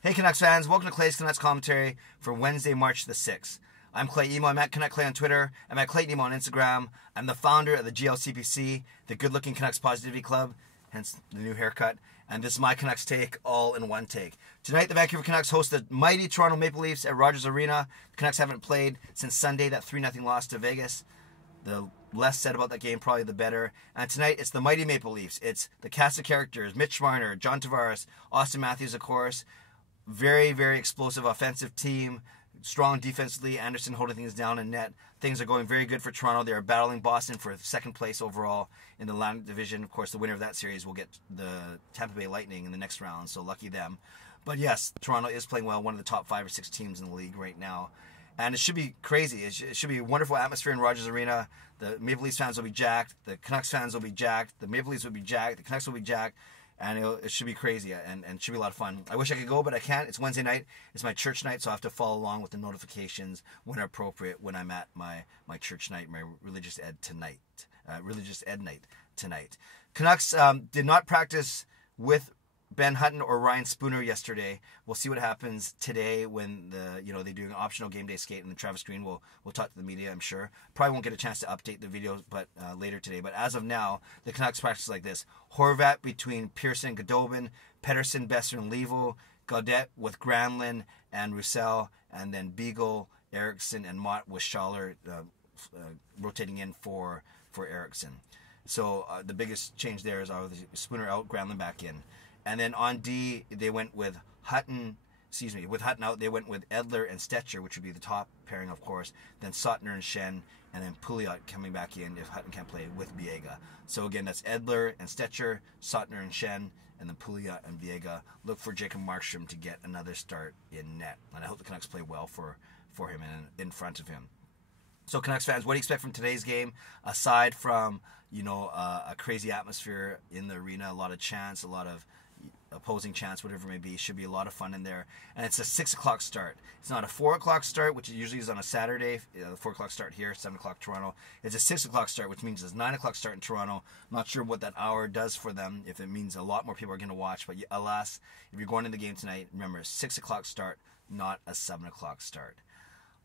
Hey Canucks fans, welcome to Clay's Canucks commentary for Wednesday, March the 6th. I'm Clay Emo. I'm at Canuck Clay on Twitter. I'm at Clayton Emo on Instagram. I'm the founder of the GLCPC, the Good Looking Canucks Positivity Club, hence the new haircut. And this is my Canucks take, all in one take. Tonight, the Vancouver Canucks host the mighty Toronto Maple Leafs at Rogers Arena. The Canucks haven't played since Sunday, that 3-0 loss to Vegas. The less said about that game, probably the better. And tonight, it's the mighty Maple Leafs. It's the cast of characters, Mitch Marner, John Tavares, Austin Matthews, of course. Very, very explosive offensive team. Strong defensively. Anderson holding things down in net. Things are going very good for Toronto. They are battling Boston for second place overall in the Atlantic Division. Of course, the winner of that series will get the Tampa Bay Lightning in the next round, so lucky them. But yes, Toronto is playing well, one of the top 5 or 6 teams in the league right now. And it should be crazy. It should be a wonderful atmosphere in Rogers Arena. The Maple Leafs fans will be jacked. The Canucks fans will be jacked. The Maple Leafs will be jacked. The Canucks will be jacked. And it should be crazy and it should be a lot of fun. I wish I could go, but I can't. It's Wednesday night. It's my church night, so I have to follow along with the notifications when appropriate when I'm at my church night, my religious ed night tonight. Canucks did not practice with Ben Hutton or Ryan Spooner yesterday. We'll see what happens today when they're doing an optional game day skate, and Travis Green will talk to the media, I'm sure. Probably won't get a chance to update the video but later today. But as of now, the Canucks practice like this. Horvat between Pearson and Goodobin, Pettersson, Besser, and Levo, Gaudette with Granlund and Roussel, and then Beagle, Eriksson, and Mott with Schaller rotating in for Eriksson. So the biggest change there is obviously Spooner out, Granlund back in. And then on D, they went with Hutton out, they went with Edler and Stetcher, which would be the top pairing, of course. Then Sutter and Schenn, and then Pouliot coming back in if Hutton can't play with Biega. So again, that's Edler and Stetcher, Sutter and Schenn, and then Pouliot and Biega. Look for Jacob Markstrom to get another start in net. And I hope the Canucks play well for him and in front of him. So Canucks fans, what do you expect from today's game? Aside from, a crazy atmosphere in the arena, a lot of chants, a lot of opposing chants, whatever it may be, should be a lot of fun in there. And it's a 6 o'clock start. It's not a 4 o'clock start, which usually is on a Saturday. The 4 o'clock start here, 7 o'clock Toronto. It's a 6 o'clock start, which means it's 9 o'clock start in Toronto. I'm not sure what that hour does for them, if it means a lot more people are going to watch. But alas, if you're going to the game tonight, remember, 6 o'clock start, not a 7 o'clock start.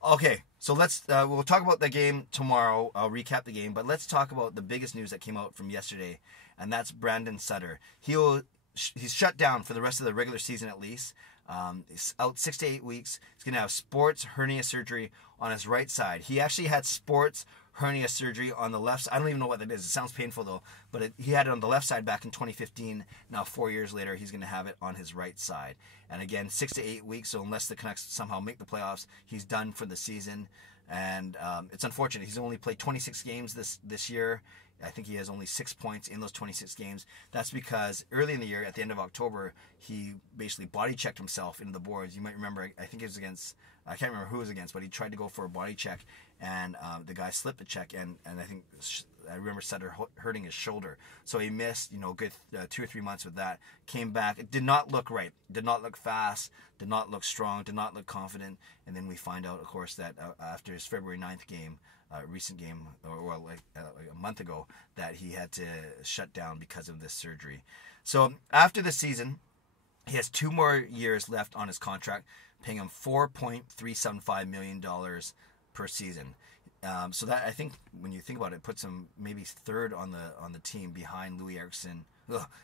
Okay, so we'll talk about the game tomorrow. I'll recap the game, but let's talk about the biggest news that came out from yesterday, and that's Brandon Sutter. He's shut down for the rest of the regular season at least. He's out 6 to 8 weeks. He's going to have sports hernia surgery on his right side. He actually had sports hernia surgery on the left side. I don't even know what that is. It sounds painful though, but he had it on the left side back in 2015. Now 4 years later, he's going to have it on his right side. And again, 6 to 8 weeks. So unless the Canucks somehow make the playoffs, he's done for the season. And it's unfortunate. He's only played 26 games this year. I think he has only 6 points in those 26 games. That's because early in the year, at the end of October, he basically body checked himself into the boards. You might remember, I think it was against, I can't remember who it was against, but he tried to go for a body check, and the guy slipped the check, and I remember Sutter hurting his shoulder. So he missed, good 2 or 3 months with that. Came back. It did not look right. Did not look fast. Did not look strong. Did not look confident. And then we find out, of course, that after his February 9th game, recent game, or like a month ago, that he had to shut down because of this surgery. So after the season, he has 2 more years left on his contract, paying him $4.375 million per season. So that, I think, when you think about it, puts him maybe third on the team behind Louis Eriksson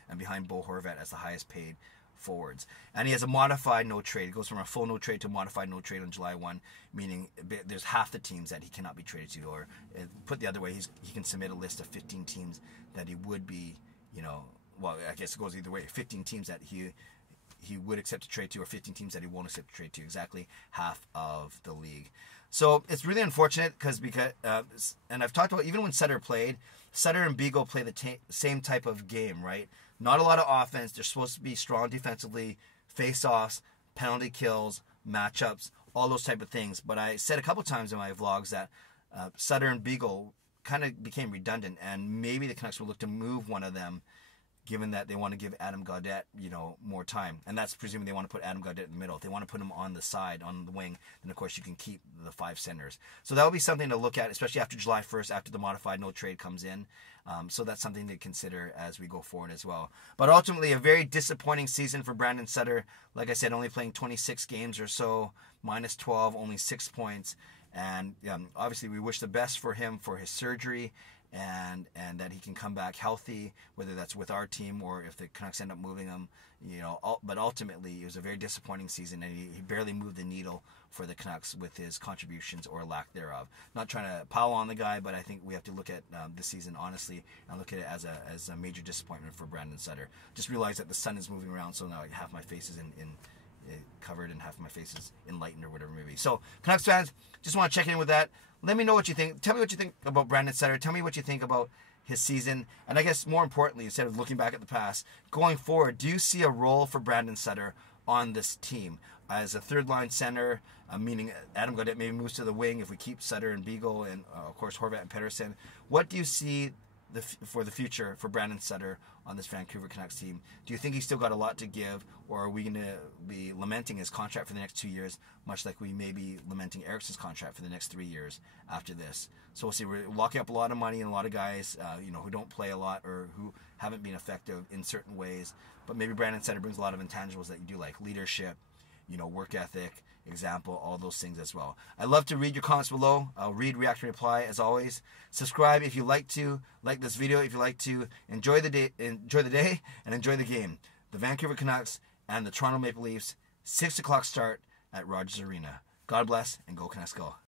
and behind Bo Horvat as the highest paid forwards. And he has a modified no trade. It goes from a full no trade to a modified no trade on July 1, meaning there's half the teams that he cannot be traded to. Or put the other way, he can submit a list of 15 teams that he would be, well, I guess it goes either way. 15 teams that he would accept a trade to, or 15 teams that he won't accept a trade to. Exactly half of the league. So it's really unfortunate because and I've talked about, even when Sutter played, Sutter and Beagle play the same type of game, right? Not a lot of offense. They're supposed to be strong defensively, face-offs, penalty kills, matchups, all those type of things. But I said a couple times in my vlogs that Sutter and Beagle kind of became redundant, and maybe the Canucks will look to move one of them, given that they want to give Adam Gaudette, more time. And that's presuming they want to put Adam Gaudette in the middle. If they want to put him on the side, on the wing, then of course you can keep the 5 centers. So that will be something to look at, especially after July 1st, after the modified no trade comes in. So that's something to consider as we go forward as well. But ultimately, a very disappointing season for Brandon Sutter. Like I said, only playing 26 games or so, minus 12, only 6 points. And obviously, we wish the best for him for his surgery and that he can come back healthy, whether that's with our team or if the Canucks end up moving him. But ultimately, it was a very disappointing season, and he barely moved the needle for the Canucks with his contributions or lack thereof. Not trying to pile on the guy, but I think we have to look at this season honestly and look at it as a major disappointment for Brandon Sutter. Just realize that the sun is moving around, so now half my face is in covered and half of my face is enlightened or whatever it may be. So, Canucks fans, just want to check in with that. Let me know what you think. Tell me what you think about Brandon Sutter. Tell me what you think about his season. And I guess more importantly, instead of looking back at the past, going forward, do you see a role for Brandon Sutter on this team as a third-line center, meaning Adam Gaudette maybe moves to the wing if we keep Sutter and Beagle and, of course, Horvat and Pettersson? What do you see for the future for Brandon Sutter on this Vancouver Canucks team? Do you think he's still got a lot to give, or are we going to be lamenting his contract for the next 2 years, much like we may be lamenting Eriksson's contract for the next 3 years after this? So we'll see. We're locking up a lot of money and a lot of guys, who don't play a lot or who haven't been effective in certain ways. But maybe Brandon Sutter brings a lot of intangibles that you do, like leadership, work ethic, example, all those things as well. I love to read your comments below. I'll read, react, and reply as always. Subscribe if you like to. Like this video if you like to. Enjoy the day, and enjoy the game. The Vancouver Canucks and the Toronto Maple Leafs, 6 o'clock start at Rogers Arena. God bless, and go Canucks go.